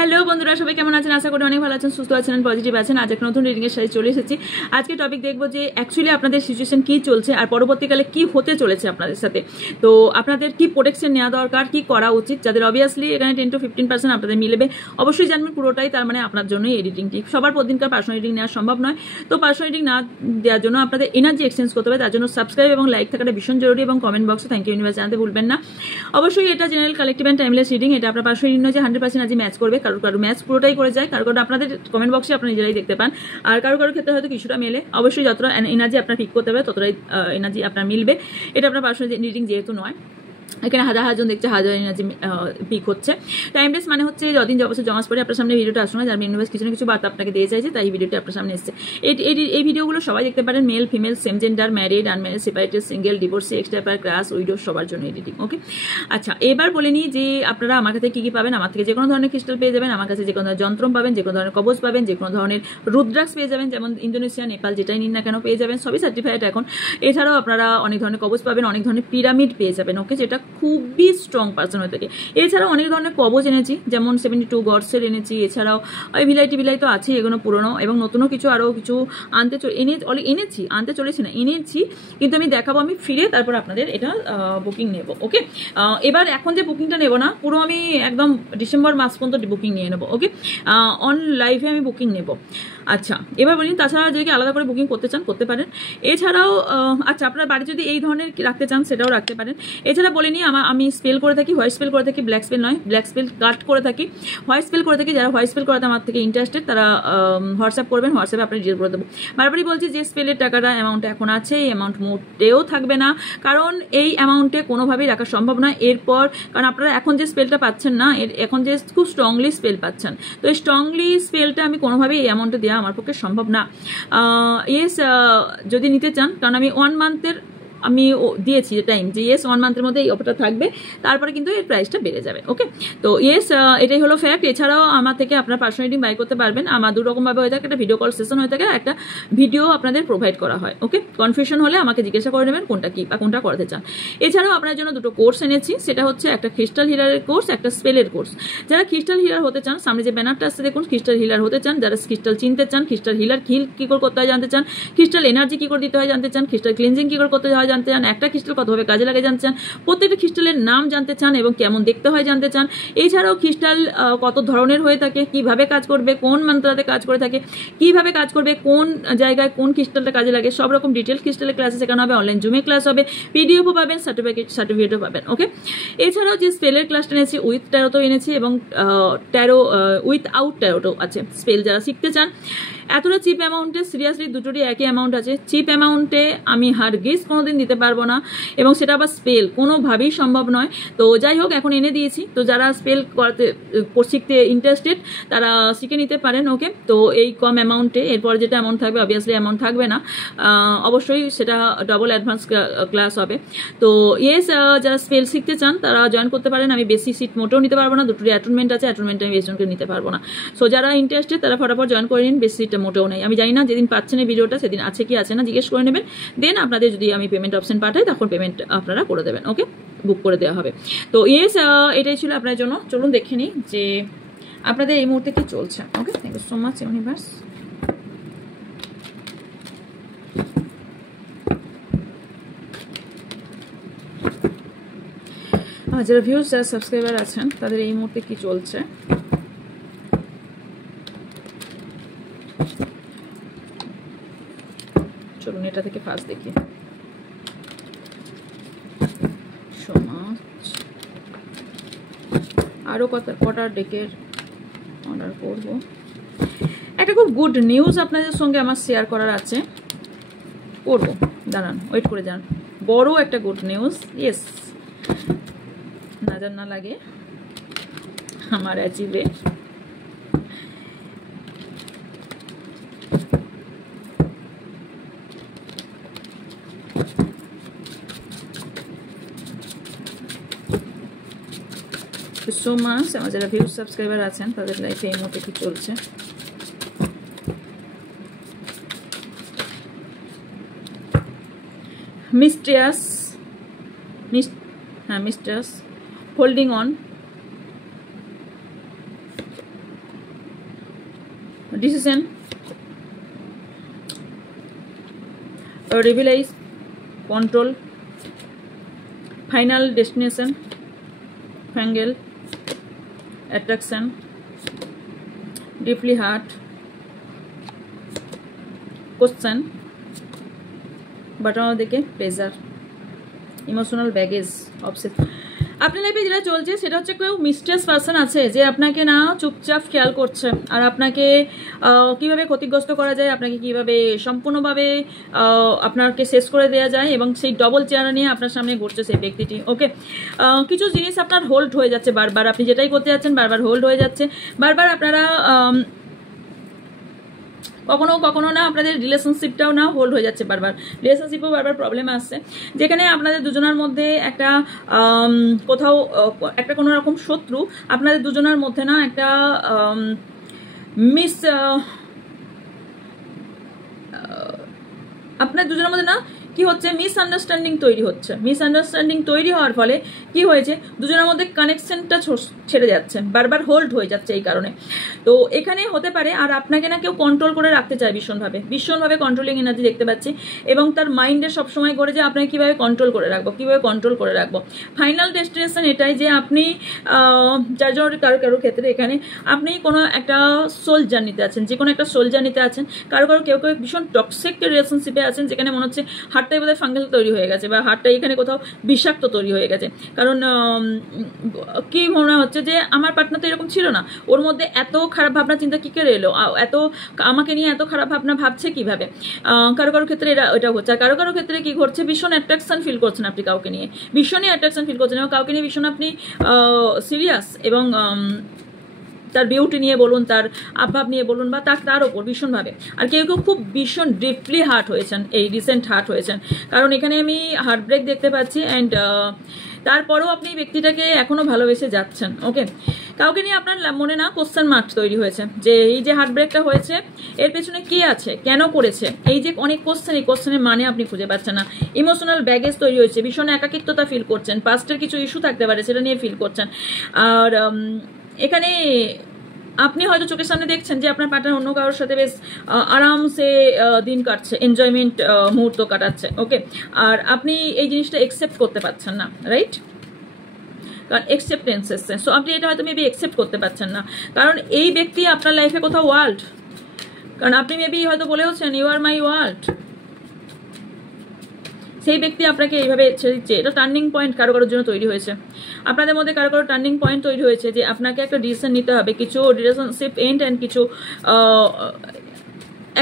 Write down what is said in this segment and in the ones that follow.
Hello বন্ধুরা, সবাই কেমন আছেন? আশা করি অনেক ভালো আছেন, সুস্থ আছেন, পজিটিভ আছেন। আজ একটা নতুন রিডিং এর সাথে চলে এসেছি। আজকে টপিক দেখবো যে অ্যাকচুয়ালি আপনাদের সিচুয়েশন কি চলছে আর পরবর্তীকালে কি হতে চলেছে আপনাদের সাথে। তো আপনাদের কি প্রোটেকশন নেওয়া দরকার, কি করা উচিত, যাদের অবভিয়াসলি এখানে 10 to 15% আপনাদের মিলবে, অবশ্যই জানবেন পুরোটাই। তার মানে আপনার জন্যই এই রিডিংটি। সবার প্রতিদিনকার পার্সোনাল রিডিং নেওয়া সম্ভব নয়, তো পার্সোনাল রিডিং না দেওয়ার জন্য আপনাদের এনার্জি এক্সচেঞ্জ করতে হবে। তার জন্য সাবস্ক্রাইব এবং লাইক থাকাটা ভীষণ জরুরি, এবং কমেন্ট বক্সে থ্যাংক ইউ ইউনিভার্স জানাতে ভুলবেন না। অবশ্যই এটা general collective and timeless reading. এটা আপনার পার্সোনাল রিডিং নয় যে 100% আজ ম্যাচ করবে, কারো ম্যাচ পুরোটাই করে যায়, কারো আপনাদের কমেন্ট বক্সে আপনারা নিজেরাই দেখতে পান। আর কারো ক্ষেত্রে হয়তো কিছুটা মেলে। অবশ্যই যতটা এনার্জি আপনার পিক করতে হবে ততটাই এনার্জি আপনার মিলবে। এটা আপনার পার্সোনাল রিডিং যেহেতু নয়, এখানে হাজার হাজার জন দেখছে, হাজার এনার্জি পিক হচ্ছে। টাইমলেস মানে হচ্ছে যতদিন অবশ্যই জমাস পরে আপনার সামনে ভিডিওটা আসুন, যার ইউনিভার্স কিছু না কিছু বার্তা আপনাকে দিয়ে চাইছে, তাই এই ভিডিওটা আপনার সামনে এসেছে। এই ভিডিওগুলো সবাই দেখতে পারেন, male female, same gender, married, unmarried, separated, single, divorcee, এক্সট্রাপার, ক্লাস, উইডো, সবার জন্য এডিটিং। ওকে, আচ্ছা, এবার বলে নিই যে আপনারা আমার কাছে কি কি পাবেন। আমার থেকে যে কোনো ধরনের ক্রিস্টাল পেয়ে যাবেন, আমার কাছে যে কোনো ধরনের যন্ত্র পাবেন, যে কোনো ধরনের কবচ পাবেন, যে কোনো ধরনের রুদ্রাক্স পেয়ে যাবেন, যেমন ইন্দোনেশিয়া, নেপাল, যেটাই নিন না কেন পেয়ে যাবেন, সবই সার্টিফাইড এখন। এছাড়াও আপনারা অনেক ধরনের কবচ পাবেন, অনেক ধরনের পিরামিড পেয়ে যাবেন। ওকে, যেটা খুবই স্ট্রং পার্সন হয়ে থাকে। এছাড়াও অনেক ধরনের কবচ এনেছি, যেমন 72 গডসের এনেছি। এছাড়াও ওই ভিলাই তো আছে, এগুলো পুরনো এবং নতুনও কিছু আরও কিছু আনতে চলেছি না, এনেছি, কিন্তু আমি দেখাবো আমি ফিরে, তারপর আপনাদের এটা বুকিং নেব। ওকে, এবার এখন যে বুকিংটা নেব না, পুরো আমি একদম ডিসেম্বর মাস পর্যন্ত বুকিং নিয়ে নেবো। ওকে, অন লাইভে আমি বুকিং নেব। আচ্ছা, এবার বলি, তাছাড়া যদি আলাদা করে বুকিং করতে চান করতে পারেন। এছাড়াও আচ্ছা, আপনার বাড়ি যদি এই ধরনের রাখতে চান সেটাও রাখতে পারেন। এছাড়া বলে নিই, আমি স্পেল করে থাকি, হোয়াইট স্পেল করে থাকি, ব্ল্যাক স্পেল নয়, ব্ল্যাক স্পেল কাট করে থাকি, হোয়াইট স্পেল করে থাকি। যারা হোয়াইট স্পেল করাতে আমার থেকে ইন্টারেস্টেড তারা হোয়াটসঅ্যাপ করবেন, হোয়াটসঅ্যাপে আপনি ডিটেল করে দেবো। বারবারই বলছি যে স্পেলের টাকাটা অ্যামাউন্ট এখন আছে, এই অ্যামাউন্ট মোটেও থাকবে না, কারণ এই অ্যামাউন্টে কোনোভাবেই রাখা সম্ভব নয় এরপর, কারণ আপনারা এখন যে স্পেলটা পাচ্ছেন না, এখন যে খুব স্ট্রংলি স্পেল পাচ্ছেন, তো এই স্ট্রংলি স্পেলটা আমি কোনোভাবেই এই অ্যামাউন্টে দেওয়া আমার পক্ষে সম্ভব না। ইয়েস, যদি নিতে চান, কারণ আমি 1 মান্থের আমি দিয়েছি টাইম, যে ইয়েস 1 মান্থের মধ্যে এই অফারটা থাকবে, তারপরে কিন্তু এর প্রাইসটা বেড়ে যাবে। ওকে, তো ইয়েস, এটাই হলো ফ্যাক্ট। এছাড়াও আমার থেকে আপনার পার্সোনাল রিডিং বাই করতে পারবেন। আমার দুরকমভাবে হয়ে থাকে, একটা ভিডিও কল সেশন হয়ে থাকে, একটা ভিডিও আপনাদের প্রোভাইড করা হয়। ওকে, কনফিউশন হলে আমাকে জিজ্ঞাসা করে নেবেন কোনটা কি বা কোনটা করতে চান। এছাড়াও আপনার জন্য দুটো কোর্স এনেছি, সেটা হচ্ছে একটা ক্রিস্টাল হিলারের কোর্স, একটা স্পেলের কোর্স। যারা ক্রিস্টাল হিলার হতে চান, সামনে যে ব্যানারটা আসছে দেখুন, ক্রিস্টাল হিলার হতে চান, যারা ক্রিস্টাল চিনতে চান, ক্রিস্টাল হিলার কি করে করতে হয় জানতে চান, ক্রিস্টাল এনার্জি কি করে দিতে হয় জানতে চান, ক্রিস্টাল ক্লিনজিং কি করে করতে হয় জানতে চান, একটা ক্রিস্টাল কতভাবে কাজে লাগে জানতে চান, প্রত্যেকটা ক্রিস্টালের নাম জানতে চান এবং কেমন দেখতে হয় জানতে চান। এছাড়াও ক্রিস্টাল কত ধরনের হয়ে থাকে, কিভাবে কাজ করবে, কোন মন্ত্রাতে কাজ করে থাকে, কিভাবে কাজ করবে, কোন জায়গায় কোন ক্রিস্টালটা কাজে লাগে, সব রকম ডিটেল ক্রিস্টালের ক্লাসে শেখানো হবে। অনলাইন জুমে ক্লাস হবে, পিডিএফও পাবেন, সার্টিফিকেটও পাবেন। ওকে, এছাড়াও যে স্পেলের ক্লাসটা এনেছি, উইথ ট্যারোটো এনেছি এবং ট্যারো উইথ আউট ট্যারোটো আছে। স্পেল যারা শিখতে চান, এতটা চিপ অ্যামাউন্টে, সিরিয়াসলি দুটোরই একই অ্যামাউন্ট আছে। চিপ অ্যামাউন্টে আমি হারগিজ কোনোদিন দিতে পারবো না, এবং সেটা আবার স্পেল কোনোভাবেই সম্ভব নয়। তো যাই হোক, এখন এনে দিয়েছি, তো যারা স্পেল শিখতে ইন্টারেস্টেড তারা শিখে নিতে পারেন। ওকে, তো এই কম অ্যামাউন্টে এরপর যেটা অ্যামাউন্ট থাকবে, অবভিয়াসলি অ্যামাউন্ট থাকবে না, অবশ্যই সেটা ডবল অ্যাডভান্স ক্লাস হবে। তো ইয়েস, যারা স্পেল শিখতে চান তারা জয়েন করতে পারেন। আমি বেশি সিট মোটেও নিতে পারবো না, দুটোরই অ্যাটেনমেন্ট আছে, অ্যাটেনমেন্টে আমি বেশি নিতে পারবো না। সো যারা ইন্টারেস্টেড তারা ফটাফট জয়েন করে নিন, বেশি সিটটা মোটেও নেই। আমি জানি না যেদিন পাচ্ছেন এই ভিডিওটা সেদিন আছে কি আছে না, জিজ্ঞেস করে নেবেন। দেন আপনাদের যদি আমি পেমেন্ট অপশন পাঠাই তখন পেমেন্ট আপনারা করে দেবেন। ওকে, বুক করে দেওয়া হবে। তো ইয়েস, এটাই ছিল আপনার জন্য। চলুন দেখে নিই যে আপনাদের এই মুহূর্তে কি চলছে। Okay, thank you so much universe. যারা ভিউজ, যারা সাবস্ক্রাইবার আছেন, তাদের এই মুহূর্তে কি চলছে। চলুন এটা থেকে ফার্স্ট দেখি। আরো কটা ডেকের অর্ডার করব। একটা খুব গুড নিউজ আপনাদের সঙ্গে আমার শেয়ার করার আছে, করব, দাঁড়ান, ওয়েট করে যান। বড় একটা গুড নিউজ, ইয়েস, নজর না লাগে আমার অ্যাচিভে। So much. আমার যারা ভিউজ সাবস্ক্রাইবার আছেন তাদের লাইফে এই মুহূর্তে কি চলছে। Mysterious, holding on, decision, revitalise, control, final destination, ফ্যাঙ্গেল, attraction, deeply hurt, question, button দিকে প্লেজার, ইমোশনাল ব্যাগেজ, অবসেস। আপনার লাইফে যেটা চলছে সেটা হচ্ছে কেউ মিস্টেরিয়াস পার্সন আছে যে আপনাকে না চুপচাপ খেয়াল করছে, আর আপনাকে কিভাবে ক্ষতিগ্রস্ত করা যায়, আপনাকে কিভাবে সম্পূর্ণভাবে আপনাকে শেষ করে দেওয়া যায়, এবং সেই ডবল চেয়ার নিয়ে আপনার সামনে ঘুরছে সেই ব্যক্তিটি। ওকে, কিছু জিনিস আপনার হোল্ড হয়ে যাচ্ছে বারবার, আপনি যেটাই করতে যাচ্ছেন বারবার হোল্ড হয়ে যাচ্ছে, বারবার আপনারা কখনো কখনো না আপনাদের রিলেশনশিপটাও না হোল্ড হয়ে যাচ্ছে, বারবার রিলেশনশিপেও বারবার প্রবলেম আসছে, যেখানে আপনাদের দুজনের মধ্যে একটা কোথাও একটা কোনো রকম শত্রু আপনাদের দুজনের মধ্যে না একটা আপনার দুজনের মধ্যে না কি হচ্ছে, মিসআন্ডারস্ট্যান্ডিং তৈরি হচ্ছে। মিসআন্ডারস্ট্যান্ডিং তৈরি হওয়ার ফলে কি হয়েছে, দুজনের মধ্যে কানেকশনটা ছেড়ে যাচ্ছে, বারবার হোল্ড হয়ে যাচ্ছে এই কারণে। তো এখানে হতে পারে আর আপনাকে না কেউ কন্ট্রোল করে রাখতে চায় ভীষণভাবে কন্ট্রোলিং এনার্জি দেখতে পাচ্ছি, এবং তার মাইন্ডে সবসময় করে যে আপনাকে কীভাবে কন্ট্রোল করে রাখবো। ফাইনাল ডেস্টিনেশন এটাই যে আপনি যার জন্য কারো ক্ষেত্রে এখানে আপনি কোনো একটা সোল জার্নিতে আছেন, যে কোনো একটা সোল জার্নিতে আছেন, কেউ ভীষণ টক্সিক রিলেশনশিপে আছেন, যেখানে মনে হচ্ছে হার্টটাই বোধহয় ফাঙ্গাল তৈরি হয়ে গেছে, বা হার্টটাই এখানে কোথাও বিষাক্ত তৈরি হয়ে গেছে। কারণ কি মনে হচ্ছে যে আমার পার্টনার তো এরকম ছিল না, ওর মধ্যে এত খারাপ ভাবনা চিন্তা কি করে এলো, এত আমাকে নিয়ে এত খারাপ ভাবনা ভাবছে কিভাবে। কারো ক্ষেত্রে এটা হচ্ছে, আর কারো ক্ষেত্রে কি ঘটছে, ভীষণ অ্যাট্রাকশন ফিল করছেন আপনি কাউকে নিয়ে, ভীষণই অ্যাট্রাকশন ফিল করছেন, এবং কাউকে নিয়ে ভীষণ আপনি সিরিয়াস, এবং তার বিউটি নিয়ে বলুন, তার আভাব নিয়ে বলুন, বা তার ওপর ভীষণভাবে। আর কেউ খুব ভীষণ ডিপলি হার্ট হয়েছেন, এই রিসেন্ট হার্ট হয়েছেন, কারণ এখানে আমি হার্ট ব্রেক দেখতে পাচ্ছি, অ্যান্ড তারপরেও আপনি ব্যক্তিটাকে এখনো ভালোবেসে যাচ্ছেন। ওকে, কাউকে নিয়ে আপনার মনে না কোশ্চেন মার্ক তৈরি হয়েছে, যে এই যে হার্ট ব্রেকটা হয়েছে এর পেছনে কি আছে, কেন করেছে, এই যে অনেক কোশ্চেন, এই কোশ্চেনের মানে আপনি খুঁজে পাচ্ছেন না। ইমোশনাল ব্যাগেজ তৈরি হয়েছে, ভীষণ একাকিত্বতা ফিল করছেন, পাস্টের কিছু ইস্যু থাকতে পারে সেটা নিয়ে ফিল করছেন। আর এখানে আপনি হয়তো চোখের সামনে দেখছেন যে আপনার পার্টনার অন্য কারোর সাথে বেশ আরামসে দিন কাটছে, এনজয়মেন্ট মুহূর্ত কাটাচ্ছে। ওকে, আর আপনি এই জিনিসটা একসেপ্ট করতে পারছেন না, রাইট? কারণ একসেপ্টেন্স এসছে, সো আপনি এটা হয়তো মেবি একসেপ্ট করতে পারছেন না, কারণ এই ব্যক্তি আপনার লাইফে কোথাও ওয়ার্ল্ড, কারণ আপনি মেবি হয়তো বলেওছেন ইউ আর মাই ওয়ার্ল্ড, সেই ব্যক্তি আপনাকে এইভাবে ছেড়ে দিচ্ছে। এটা টার্নিং পয়েন্ট কারোর জন্য তৈরি হয়েছে, আপনাদের মধ্যে কারো টার্নিং পয়েন্ট তৈরি হয়েছে, যে আপনাকে একটা ডিসিশন নিতে হবে, কিছু রিলেশনশিপ এন্ড অ্যান্ড কিছু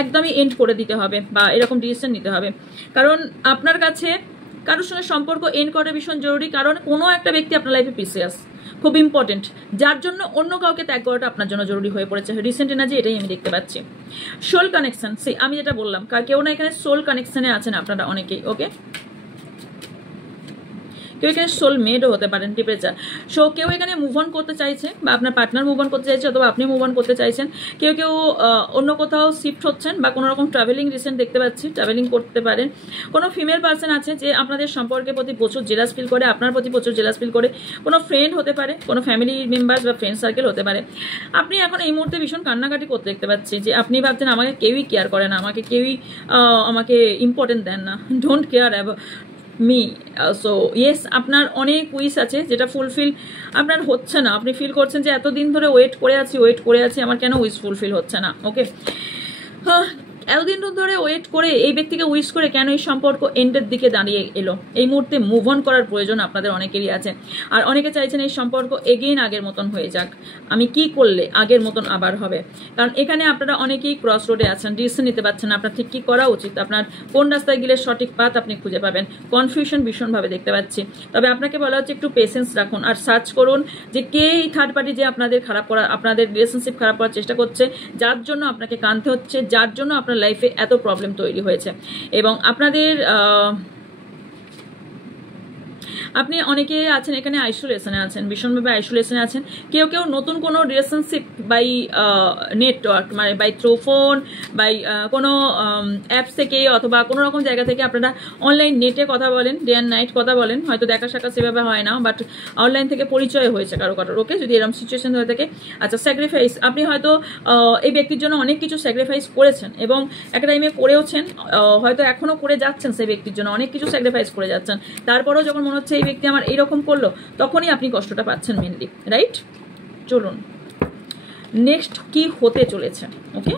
একদমই এন্ড করে দিতে হবে, বা এরকম ডিসিশন নিতে হবে। কারণ আপনার কাছে কারোর সঙ্গে সম্পর্ক এন্ড করা ভীষণ জরুরি, কারণ কোনো একটা ব্যক্তি আপনার লাইফে প্রিসিয়াস, খুব ইম্পর্টেন্ট, যার জন্য অন্য কাউকে ত্যাগ করাটা আপনার জন্য জরুরি হয়ে পড়েছে। রিসেন্ট এনার্জি এটাই আমি দেখতে পাচ্ছি। সোল কানেকশন, আমি যেটা বললাম, কেউ না এখানে সোল কানেকশনে আছেন আপনারা অনেকেই। ওকে, কেউ এখানে সোলমেটও হতে পারেন, টেম্পারেচার। সো কেউ এখানে মুভ অন করতে চাইছে, বা আপনার পার্টনার মুভ অন করতে চাইছে, অথবা আপনি মুভ অন করতে চাইছেন। কেউ অন্য কোথাও শিফট হচ্ছেন, বা কোনো রকম ট্রাভেলিং রিসেন্ট দেখতে পাচ্ছি, ট্রাভেলিং করতে পারেন। কোনো ফিমেল পার্সন আছে যে আপনাদের সম্পর্কের প্রতি প্রচুর জেলাস ফিল করে, আপনার প্রতি প্রচুর জেলাস ফিল করে। কোনো ফ্রেন্ড হতে পারে, কোনো ফ্যামিলি মেম্বার্স বা ফ্রেন্ড সার্কেল হতে পারে। আপনি এখন এই মুহূর্তে ভীষণ কান্নাকাটি করতে দেখতে পাচ্ছি, যে আপনি ভাবছেন আমাকে কেউই কেয়ার করে না, আমাকে ইম্পর্টেন্ট দেন না, don't care me. So yes, আপনার অনেক উইশ আছে যেটা ফুলফিল আপনার হচ্ছে না, আপনি ফিল করছেন যে এতদিন ধরে ওয়েট করে আছি, আমার কেন উইশ ফুলফিল হচ্ছে না। ওকে, এতদিন ধরে ওয়েট করে এই ব্যক্তিকে উইশ করে কেন এই সম্পর্ক এন্ডের দিকে দাঁড়িয়ে এলো। এই মুহূর্তে মুভ অন করার প্রয়োজন আপনাদের অনেকেরই আছে, আর অনেকে চাইছেন এই সম্পর্ক এগেইন আগের মতন হয়ে যাক, আমি কি করলে আগের মতন আবার হবে। কারণ এখানে আপনারা অনেকেই ক্রস রোডে আছেন, ডিসিশন নিতে পারছেন আপনার ঠিক কি করা উচিত, আপনার কোন রাস্তায় গেলে সঠিক পাথ আপনি খুঁজে পাবেন। কনফিউশন ভীষণভাবে দেখতে পাচ্ছি, তবে আপনাকে বলা হচ্ছে একটু পেশেন্স রাখুন, আর সার্চ করুন যে কে এই থার্ড পার্টি যে আপনাদের রিলেশনশিপ খারাপ করার চেষ্টা করছে, যার জন্য আপনাকে কাঁদতে হচ্ছে, যার জন্য আপনার লাইফে এত প্রবলেম তৈরি হয়েছে। এবং আপনি অনেকে আছেন এখানে আইসোলেশনে আছেন, ভীষণভাবে আইসোলেশনে আছেন। কেউ কেউ নতুন কোনো রিলেশনশিপ বাই নেটওয়ার্ক, মানে বাই থ্রু ফোন, বাই কোনো অ্যাপস থেকে অথবা কোনো রকম জায়গা থেকে আপনারা অনলাইন নেটে কথা বলেন, ডে অ্যান্ড নাইট কথা বলেন, হয়তো দেখা সাক্ষাৎ সেভাবে হয় না, বাট অনলাইন থেকে পরিচয় হয়েছে কারো কারোর। ওকে, যদি এরকম সিচুয়েশন হয়ে থাকে, আচ্ছা স্যাক্রিফাইস, আপনি হয়তো এই ব্যক্তির জন্য অনেক কিছু স্যাক্রিফাইস করেছেন এবং একটা টাইমে করেওছেন, হয়তো এখনো করে যাচ্ছেন, সেই ব্যক্তির জন্য অনেক কিছু স্যাক্রিফাইস করে যাচ্ছেন। তারপরেও যখন মনে হচ্ছে এই ব্যক্তি আমার এইরকম করলো, তখনই আপনি কষ্টটা পাচ্ছেন মেনলি, রাইট? চলুন নেক্সট কি হতে চলেছে। ওকে,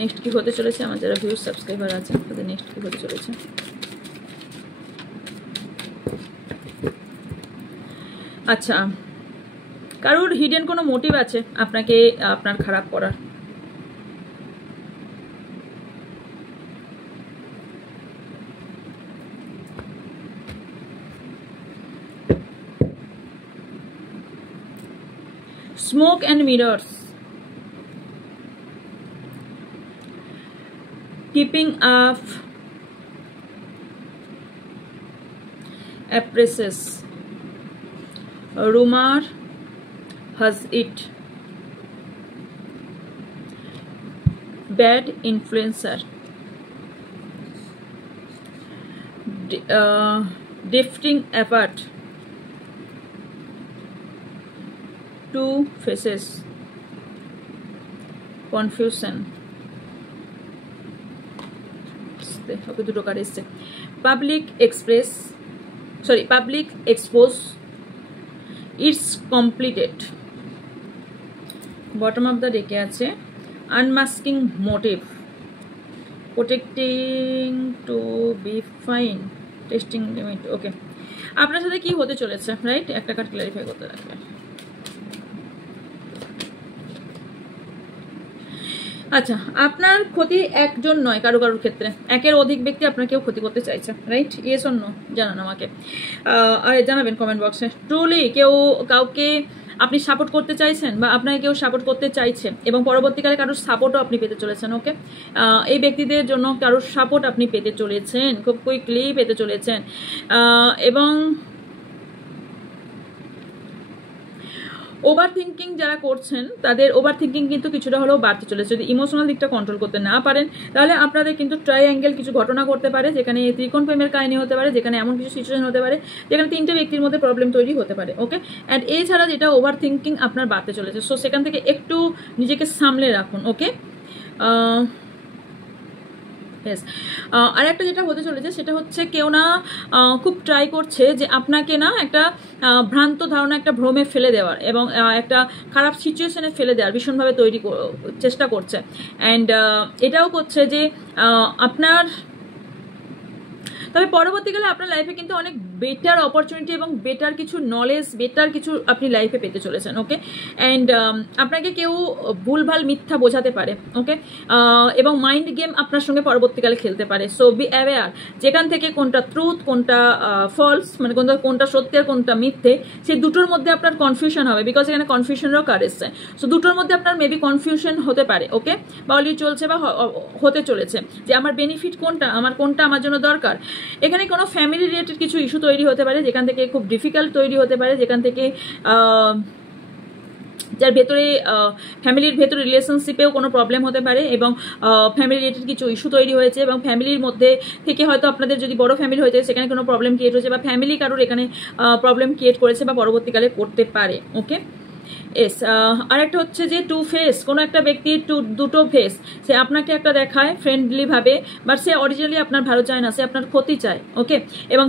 নেক্সট কি হতে চলেছে, আমার যারা ভিউজ সাবস্ক্রাইবার আছে তাদের নেক্সট কি হতে চলেছে। আচ্ছা, কারোর হিডেন কোনো মোটিভ আছে আপনাকে আপনার খারাপ করার। Smoke and mirrors, keeping up appraises, rumor has it, bad influencer, drifting apart, two faces, confusion, ওকে দুটো কার্ড এসছে, public expose, it's completed, bottom of the deck আছে unmasking motive, protecting to be fine, testing limit। ওকে, আপনার সাথে কি হতে চলেছে, right? একটা card clarify করতে রাখবেন। আচ্ছা, আপনার ক্ষতি একজন নয়, কারো কারোর ক্ষেত্রে একের অধিক ব্যক্তি আপনাকেও ক্ষতি করতে চাইছে, রাইট? ইয়েস অর নো জানান আমাকে, আর জানাবেন কমেন্ট বক্সে। ট্রুলি কেউ কাউকে আপনি সাপোর্ট করতে চাইছেন বা আপনাকে কেউ সাপোর্ট করতে চাইছে এবং পরবর্তীকালে কারোর সাপোর্টও আপনি পেতে চলেছেন। ওকে, এই ব্যক্তিদের জন্য কারোর সাপোর্ট আপনি পেতে চলেছেন, খুব কুইকলি পেতে চলেছেন। এবং ওভার থিঙ্কিং যারা করছেন তাদের ওভার থিঙ্কিং কিন্তু কিছুটা হলেও বাড়তে চলেছে। যদি ইমোশনাল দিকটা কন্ট্রোল করতে না পারেন, তাহলে আপনাদের কিন্তু ট্রাইঅ্যাঙ্গেল কিছু ঘটনা করতে পারে, যেখানে ত্রিকোণ প্রেমের কাহিনী হতে পারে, যেখানে এমন কিছু সিচুয়েশন হতে পারে যেখানে তিনটে ব্যক্তির মধ্যে প্রবলেম তৈরি হতে পারে। ওকে, অ্যান্ড এছাড়া যেটা ওভার থিঙ্কিং আপনার বাড়তে চলেছে, সো সেখান থেকে একটু নিজেকে সামলে রাখুন। ওকে, ইয়েস, আর একটা যেটা হতে চলেছে সেটা হচ্ছে কেউ না খুব ট্রাই করছে যে আপনাকে না একটা ভ্রান্ত ধারণা, একটা ভ্রমে ফেলে দেওয়ার এবং একটা খারাপ সিচুয়েশনে ফেলে দেওয়ার ভীষণভাবে চেষ্টা করছে। অ্যান্ড এটাও করছে যে আপনার, তবে পরবর্তীকালে আপনার লাইফে কিন্তু অনেক বেটার অপরচুনিটি এবং বেটার কিছু নলেজ, বেটার কিছু আপনি লাইফে পেতে চলেছেন। ওকে, অ্যান্ড আপনাকে কেউ ভুলভাল মিথ্যা বোঝাতে পারে। ওকে, এবং মাইন্ড গেম আপনার সঙ্গে পরবর্তীকালে খেলতে পারে। সো বি অ্যাওয়্যার, যেখান থেকে কোনটা ট্রুথ, কোনটা ফলস, মানে কোনটা সত্যি আর কোনটা মিথ্যে, সেই দুটোর মধ্যে আপনার কনফিউশন হবে, বিকজ এখানে কনফিউশনেরও কার্ড এসছে। সো দুটোর মধ্যে আপনার মেবি কনফিউশন হতে পারে। ওকে, বা অলরেডি চলছে বা হতে চলেছে যে আমার বেনিফিট কোনটা, কোনটা আমার জন্য দরকার। এখানে কোনো ফ্যামিলি রিলেটেড কিছু ইস্যু তৈরি হতে পারে, যেখান থেকে খুব ডিফিকাল্ট তৈরি হতে পারে, যেখান থেকে যার ভেতরে ফ্যামিলির ভেতরে রিলেশনশিপেও কোনো প্রবলেম হতে পারে এবং ফ্যামিলি রিলেটেড কিছু ইস্যু তৈরি হয়েছে এবং ফ্যামিলির মধ্যে থেকে হয়তো আপনাদের যদি বড় ফ্যামিলি হয়েছে সেখানে কোনো প্রবলেম ক্রিয়েট হয়েছে বা ফ্যামিলি কারোর এখানে প্রবলেম ক্রিয়েট করেছে বা পরবর্তীকালে করতে পারে। ওকে, এস, আরেকটা হচ্ছে যে টু ফেস, কোনো একটা ব্যক্তির দুটো ফেস, সে আপনাকে একটা দেখায় ফ্রেন্ডলি ভাবে, বাট সে অরিজিনালি আপনার ভালো চায় না, সে আপনার ক্ষতি চায়। ওকে, এবং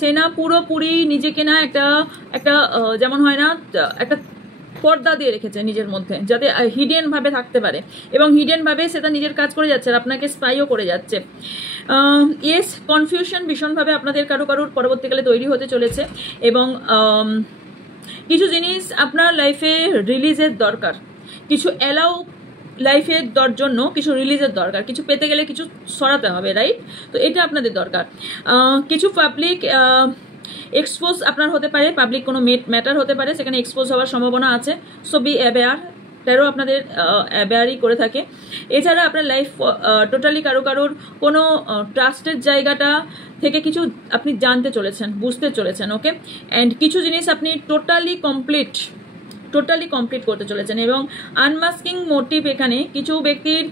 সে না পুরোপুরি নিজেকে না একটা যেমন হয় না, একটা পর্দা দিয়ে রেখেছে নিজের মধ্যে, যাতে হিডেন ভাবে থাকতে পারে এবং হিডেন ভাবে সেটা নিজের কাজ করে যাচ্ছে আর আপনাকে স্পাইও করে যাচ্ছে। ইয়েস, কনফিউশন ভীষণভাবে আপনাদের কারোর পরবর্তীকালে তৈরি হতে চলেছে এবং কিছু জিনিস আপনার লাইফে রিলিজের দরকার, কিছু অ্যালাউ লাইফের জন্য কিছু রিলিজের দরকার, কিছু পেতে গেলে কিছু সরাতে হবে, রাইট? তো এটা আপনাদের দরকার। কিছু পাবলিক এক্সপোজ আপনার হতে পারে, পাবলিক কোনো ম্যাটার হতে পারে, সেখানে এক্সপোজ হওয়ার সম্ভাবনা আছে। সো বি অ্যাওয়্যার, তারও আপনাদের অ্যাওয়্যারই করে থাকে। এছাড়া আপনার লাইফ টোটালি কারোর কোনো ট্রাস্টের জায়গাটা থেকে কিছু আপনি জানতে চলেছেন, বুঝতে চলেছেন, ওকে? অ্যান্ড কিছু জিনিস আপনি টোটালি কমপ্লিট করতে চলেছেন। এবং আনমাস্কিং মোটিভ, এখানে কিছু ব্যক্তির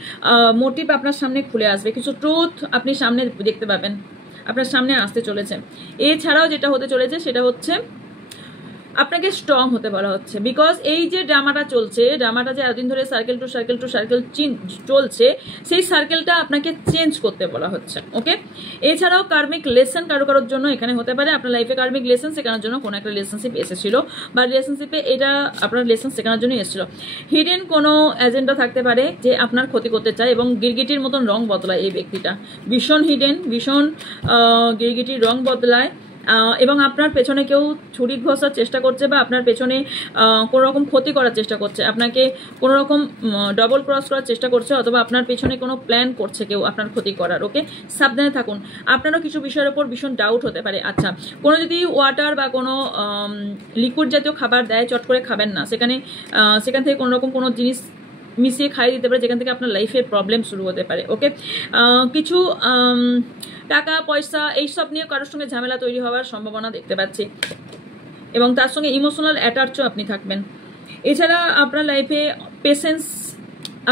মোটিভ আপনার সামনে খুলে আসবে, কিছু ট্রুথ আপনি সামনে দেখতে পাবেন, আপনার সামনে আসতে চলেছে। এছাড়াও যেটা হতে চলেছে সেটা হচ্ছে আপনাকে স্ট্রং হতে বলা হচ্ছে, বিকজ এই যে ড্রামাটা চলছে, ড্রামাটা যে এতদিন ধরে সার্কেল টু সার্কেল চলছে, সেই সার্কেলটা আপনাকে চেঞ্জ করতে বলা হচ্ছে, ওকে? এছাড়াও কার্মিক লেসন কারোর জন্য এখানে হতে পারে, আপনার লাইফে কার্মিক লেসন শেখানোর জন্য কোনো একটা রিলেশনশিপ এসেছিল, বা রিলেশনশিপে এটা আপনার লেসন শেখানোর জন্য এসেছিল। হিডেন কোনো এজেন্ডা থাকতে পারে যে আপনার ক্ষতি করতে চায় এবং গিরগিটির মতন রং বদলায় এই ব্যক্তিটা, ভীষণ হিডেন, ভীষণ গিরগিটির রং বদলায়। এবং আপনার পেছনে কেউ ছুরি ঘষার চেষ্টা করছে, বা আপনার পেছনে কোনো রকম ক্ষতি করার চেষ্টা করছে, আপনাকে কোনো রকম ডবল ক্রস করার চেষ্টা করছে, অথবা আপনার পেছনে কোনো প্ল্যান করছে কেউ আপনার ক্ষতি করার, ওকে? সাবধানে থাকুন। আপনারও কিছু বিষয়ের উপর ভীষণ ডাউট হতে পারে। আচ্ছা, কোনো যদি ওয়াটার বা কোনো লিকুইড জাতীয় খাবার দেয়, চট করে খাবেন না, সেখান থেকে কোনো রকম কোনো জিনিস মিশিয়ে খাইয়ে দিতে পারে, যেখান থেকে আপনার লাইফের প্রবলেম শুরু হতে পারে, ওকে? কিছু টাকা পয়সা এইসব নিয়ে কারোর সঙ্গে ঝামেলা তৈরি হওয়ার সম্ভাবনা দেখতে পাচ্ছি, এবং তার সঙ্গে ইমোশনাল অ্যাটাচও আপনি থাকবেন। এছাড়া আপনার লাইফে পেশেন্স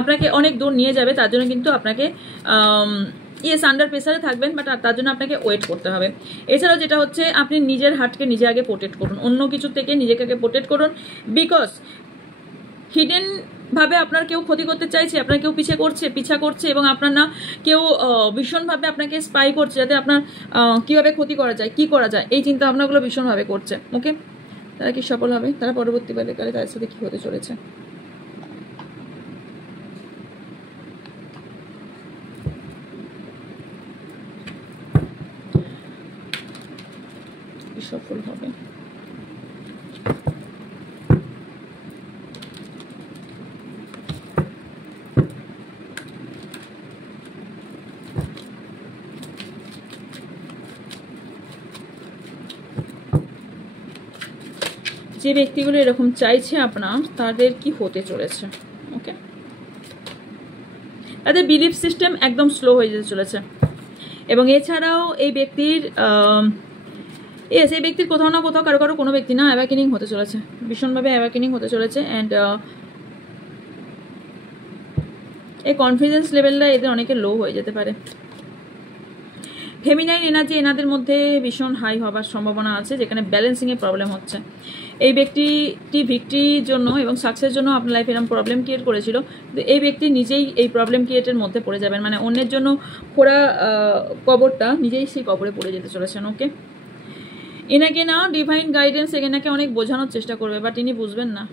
আপনাকে অনেক দূর নিয়ে যাবে, তার জন্য কিন্তু আপনাকে আন্ডার প্রেসারে থাকবেন, বাট তার জন্য আপনাকে ওয়েট করতে হবে। এছাড়াও যেটা হচ্ছে, আপনি নিজের হার্টকে নিজে আগে প্রোটেক্ট করুন, অন্য কিছু থেকে নিজেকে আগে প্রোটেক্ট করুন, বিকজ হিডেন ভাবে আপনার কেউ ক্ষতি করতে চাইছে, আপনার কেউ পিছা করছে, এবং আপনার না কেউ ভীষণভাবে আপনাকে স্পাই করছে, যাতে আপনার কিভাবে ক্ষতি করা যায়, কি করা যায়, এই চিন্তা ভাবনাগুলো ভীষণভাবে করছে, ওকে? তারা কি সফল হবে? তারা পরবর্তীকালে তাদের সাথে কি হতে চলেছে? সফল হবে। যে ব্যক্তিগুলো এরকম চাইছে আপনার, তাদের কি হতে চলেছে, ওকে? তাদের বিলিফ সিস্টেম একদম স্লো হয়ে যেতে চলেছে। এবং এছাড়াও এই ব্যক্তির কোথাও না কোথাও কারো কোনো ব্যক্তি না অ্যাওয়াকেনিং হতে চলেছে, ভীষণভাবে অ্যাওয়াকেনিং হতে চলেছে। অ্যান্ড এই কনফিডেন্স লেভেলটা এদের অনেকে লো হয়ে যেতে পারে। ফেমিনাইন এনার্জি এনাদের মধ্যে ভীষণ হাই হবার সম্ভাবনা আছে, যেখানে ব্যালেন্সিংয়ে প্রবলেম হচ্ছে। এই ব্যক্তিটি ভিক্টরির জন্য এবং সাকসেসের জন্য আপনার লাইফে এরকম প্রবলেম ক্রিয়েট করেছিল, কিন্তু এই ব্যক্তি নিজেই এই প্রবলেম ক্রিয়েটের মধ্যে পড়ে যাবেন, মানে অন্যের জন্য খোঁড়া কবরটা নিজেই সেই কবরে পড়ে যেতে চলেছেন, ওকে? এনাকে না ডিভাইন গাইডেন্স এনাকে অনেক বোঝানোর চেষ্টা করবে, বাট ইনি বুঝবেন না।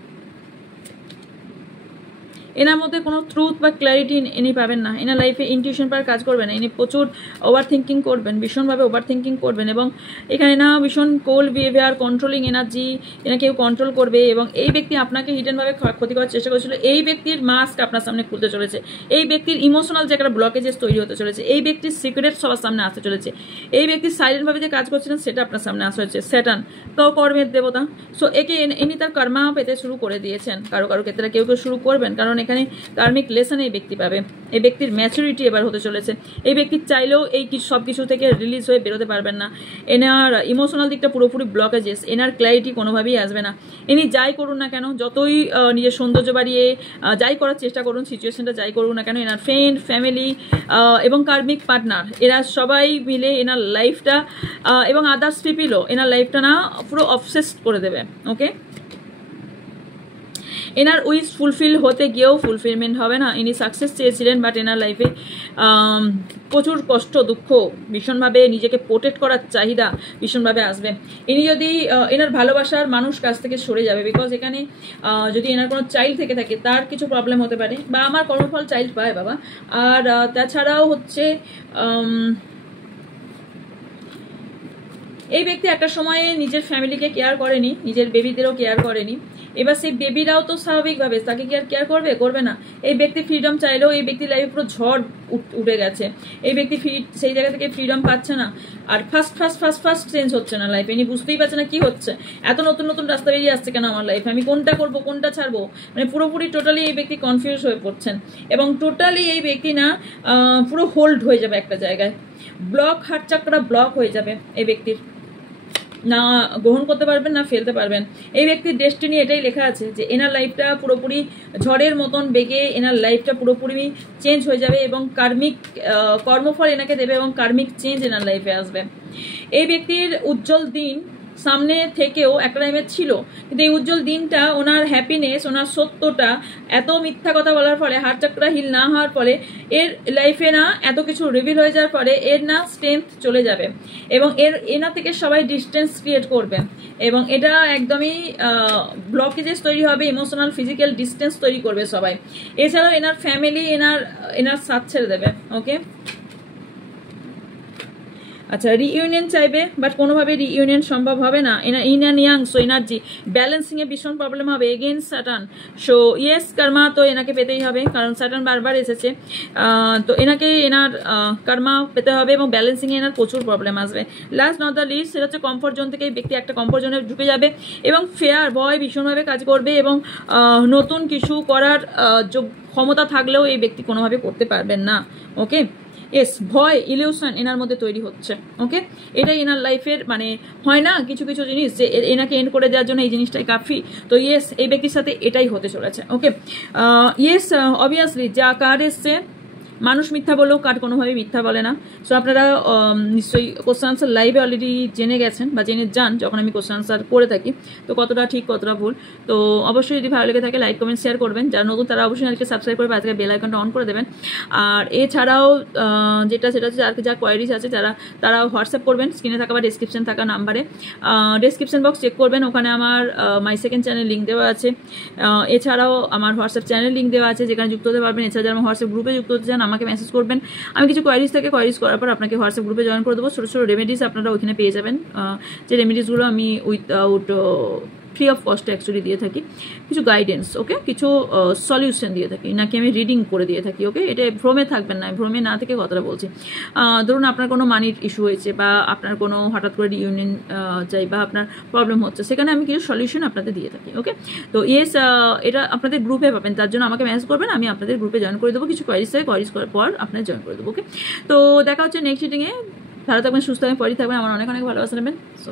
এনার মধ্যে কোনো ট্রুথ বা ক্ল্যারিটি ইনি পাবেন না। এনার লাইফে ইনটিউশন পাওয়ার কাজ করবে না, ইনি প্রচুর ওভার থিঙ্কিং করবেন, ভীষণভাবে ওভার থিঙ্কিং করবেন। এবং এখানে না ভীষণ কোল্ড বিহেভিয়ার, কন্ট্রোলিং এনার্জি, এনাকে কেউ কন্ট্রোল করবে। এবং এই ব্যক্তি আপনাকে হিডেনভাবে ক্ষতি করার চেষ্টা করেছিল, এই ব্যক্তির মাস্ক আপনার সামনে খুলতে চলেছে, এই ব্যক্তির ইমোশনাল যে একটা ব্লকেজেস তৈরি হতে চলেছে, এই ব্যক্তির সিক্রেট সবার সামনে আসতে চলেছে, এই ব্যক্তির সাইলেন্টভাবে যে কাজ করছিলেন সেটা আপনার সামনে আসা হচ্ছে। স্যাটার্ন তো কর্মের দেবতা, সো একে ইনি তার কর্মা পেতে শুরু করে দিয়েছেন। কারো ক্ষেত্রে কেউ শুরু করবেন, কারণ এখানে কার্মিক লেসন এই ব্যক্তি পাবে। এই ব্যক্তির ম্যাচুরিটি এবার হতে চলেছে। এই ব্যক্তি চাইলেও এই সব কিছু থেকে রিলিজ হয়ে বেরোতে পারবেন না। এনার ইমোশনাল দিকটা পুরোপুরি ব্লকেজেস, এনার ক্ল্যারিটি কোনোভাবেই আসবে না। ইনি যাই করুন না কেন, যতই নিজের সৌন্দর্য বাড়িয়ে যাই করার চেষ্টা করুন, সিচুয়েশনটা যাই করুন না কেন, এনার ফ্রেন্ড, ফ্যামিলি এবং কার্মিক পার্টনার এরা সবাই মিলে এনার লাইফটা এবং আদার্স পিপিলও এনার লাইফটা না পুরো অবসেসড করে দেবে, ওকে? এনার উইশ ফুলফিল হতে গিয়েও ফুলফিলমেন্ট হবে না। ইনি সাকসেস চেয়েছিলেন, বাট এনার লাইফে প্রচুর কষ্ট, দুঃখ, ভীষণভাবে নিজেকে প্রোটেক্ট করার চাহিদা ভীষণভাবে আসবে। ইনি যদি এনার ভালোবাসার মানুষ কাছ থেকে সরে যাবে, বিকজ এখানে যদি এনার কোনো চাইল্ড থেকে থাকে তার কিছু প্রবলেম হতে পারে, বা আমার কর্মফল চাইল্ড পায় বাবা। আর তাছাড়াও হচ্ছে এই ব্যক্তি একটা সময়ে নিজের ফ্যামিলিকে কেয়ার করেনি, নিজের বেবিদেরও কেয়ার করেনি। এবার সেই বেবিরাও তো স্বাভাবিকভাবে তাকে কি আর কেয়ার করবে? করবে না। এই ব্যক্তি ফ্রিডম চাইলেও এই ব্যক্তির লাইফে পুরো ঝড় উঠে গেছে। এই ব্যক্তি সেই জায়গা থেকে ফ্রিডম পাচ্ছে না, আর ফার্স্ট চেঞ্জ হচ্ছে না লাইফে। ইনি বুঝতেই পারছে না কি হচ্ছে, এত নতুন নতুন রাস্তা বেরিয়ে আসছে কেন আমার লাইফে, আমি কোনটা করব কোনটা ছাড়বো, মানে পুরোপুরি টোটালি এই ব্যক্তি কনফিউজ হয়ে পড়ছেন। এবং টোটালি এই ব্যক্তি না পুরো হোল্ড হয়ে যাবে একটা জায়গায়, ব্লক, হার্ট চাকরা ব্লক হয়ে যাবে এই ব্যক্তির, না গ্রহণ করতে পারবেন না ফেলতে পারবেন। এই ব্যক্তির ডেস্টিনি এটাই লেখা আছে যে এনার লাইফটা পুরোপুরি ঝড়ের মতন বেগে এনার লাইফটা পুরোপুরি চেঞ্জ হয়ে যাবে এবং কার্মিক কর্মফল এনাকে দেবে এবং কার্মিক চেঞ্জ এনার লাইফে আসবে। এই ব্যক্তির উজ্জ্বল দিন সামনে থেকেও একটা টাইমে ছিল, কিন্তু এই উজ্জ্বল দিনটা ওনার হ্যাপিনেস, ওনার সত্যটা এত মিথ্যা কথা বলার ফলে, হার্ট চাকরা হিল না হওয়ার ফলে, এর লাইফে না এত কিছু রিভিল হয়ে যাওয়ার পরে এর না স্ট্রেংথ চলে যাবে এবং এনা থেকে সবাই ডিস্টেন্স ক্রিয়েট করবে এবং এটা একদমই ব্লকেজেস তৈরি হবে, ইমোশনাল ফিজিক্যাল ডিস্টেন্স তৈরি করবে সবাই। এছাড়াও এনার ফ্যামিলি এনার সাথ ছেড়ে দেবে। ওকে, আচ্ছা, রিইউনিয়ন চাইবে, বাট কোনোভাবে রিইউনিয়ন সম্ভব হবে না। Yin and yang, so energy ব্যালেন্সিংয়ে ভীষণ প্রবলেম হবে against Saturn. So yes, karma তো এনাকে পেতেই হবে, কারণ স্যাটার্ন বারবার এসেছে, তো এনাকে এনার কর্মা পেতে হবে এবং ব্যালেন্সিংয়ে এনার প্রচুর প্রবলেম আসবে। লাস্ট নট দ্য লিস্ট, সেটা হচ্ছে কমফোর্ট জোন থেকে এই ব্যক্তি একটা কমফোর্ট জোনে ঢুকে যাবে এবং ফেয়ার ভয় ভীষণভাবে কাজ করবে এবং নতুন কিছু করার ক্ষমতা থাকলেও এই ব্যক্তি কোনোভাবে করতে পারবেন না। ওকে, এস ভয় ইলিউশন এনার মধ্যে তৈরি হচ্ছে। ওকে, এটাই এনার লাইফের মানে হয় না কিছু কিছু জিনিস যে এনাকে এন্ড করে দেওয়ার জন্য এই জিনিসটাই কাফি। তো ইয়েস, এই ব্যক্তির সাথে এটাই হতে চলেছে। ওকে, ইয়েস, অবভিয়াসলি যা কার্ড এসছে, মানুষ মিথ্যা বলেও কার্ড কোনোভাবে মিথ্যা বলে না। সো আপনারা নিশ্চয়ই কোশ্চেন আনসার লাইভে অলরেডি জেনে গেছেন বা জেনে যান যখন আমি কোশ্চেন আনসার করে থাকি, তো কতটা ঠিক কতটা ভুল। তো অবশ্যই যদি ভালো লেগে থাকে লাইক কমেন্ট শেয়ার করবেন, যারা নতুন তারা অবশ্যই চ্যানেলকে সাবস্ক্রাইব করবে, আজকে বেল আইকনটা অন করে দেবেন। আর এছাড়াও সেটা হচ্ছে আর যা কোয়ারিজ আছে তারা হোয়াটসঅ্যাপ করবেন স্ক্রিনে থাকা বা ডেসক্রিপশন থাকা নাম্বারে। ডেসক্রিপশন বক্স চেক করবেন, ওখানে আমার মাই সেকেন্ড চ্যানেল লিঙ্ক দেওয়া আছে। এছাড়াও আমার হোয়াটসঅ্যাপ চ্যানেল লিঙ্ক দেওয়া আছে, যেখানে যুক্ত হতে পারবেন। এছাড়া যারা আমার হোয়াটসঅ্যাপ গ্রুপে যুক্ত হতে চান আমাকে মেসেজ করবেন, আমি কিছু কোয়ারিজ থেকে কোয়ারিজ করার পর আপনাকে হোয়াটসঅ্যাপ গ্রুপে জয়েন করে দেবো। ছোটো ছোটো রেমেডিস আপনারা ওইখানে পেয়ে যাবেন, যে রেমেডিসগুলো আমি উইথআউট ফ্রি অফ কস্টে অ্যাকচুয়ালি দিয়ে থাকি, কিছু গাইডেন্স, ওকে, কিছু সলিউশন দিয়ে থাকি, নাকি আমি রিডিং করে দিয়ে থাকি। ওকে, এটা ভ্রমে থাকবেন না, ভ্রমে না থেকে কথাটা বলছি। ধরুন আপনার কোনো মানির ইস্যু হয়েছে বা আপনার কোনো হঠাৎ করে রিইউনিয়ন চাই বা আপনার প্রবলেম হচ্ছে, সেখানে আমি কিছু সলিউশন আপনাদের দিয়ে থাকি। ওকে, তো ইয়েস, এটা আপনাদের গ্রুপে পাবেন, তার জন্য আমাকে মেসেজ করবেন, আমি আপনাদের গ্রুপে জয়েন করে দেবো। কিছু কোয়ারিজ থেকে কোয়ারিজ করার পর আপনার জয়েন করে দেবো। ওকে, তো দেখা হচ্ছে নেক্সট মিটিংয়ে। ভালো থাকবেন, সুস্থ থাকবেন, পরে থাকবেন, আমার অনেক অনেক ভালোবাসা নেবেন। সো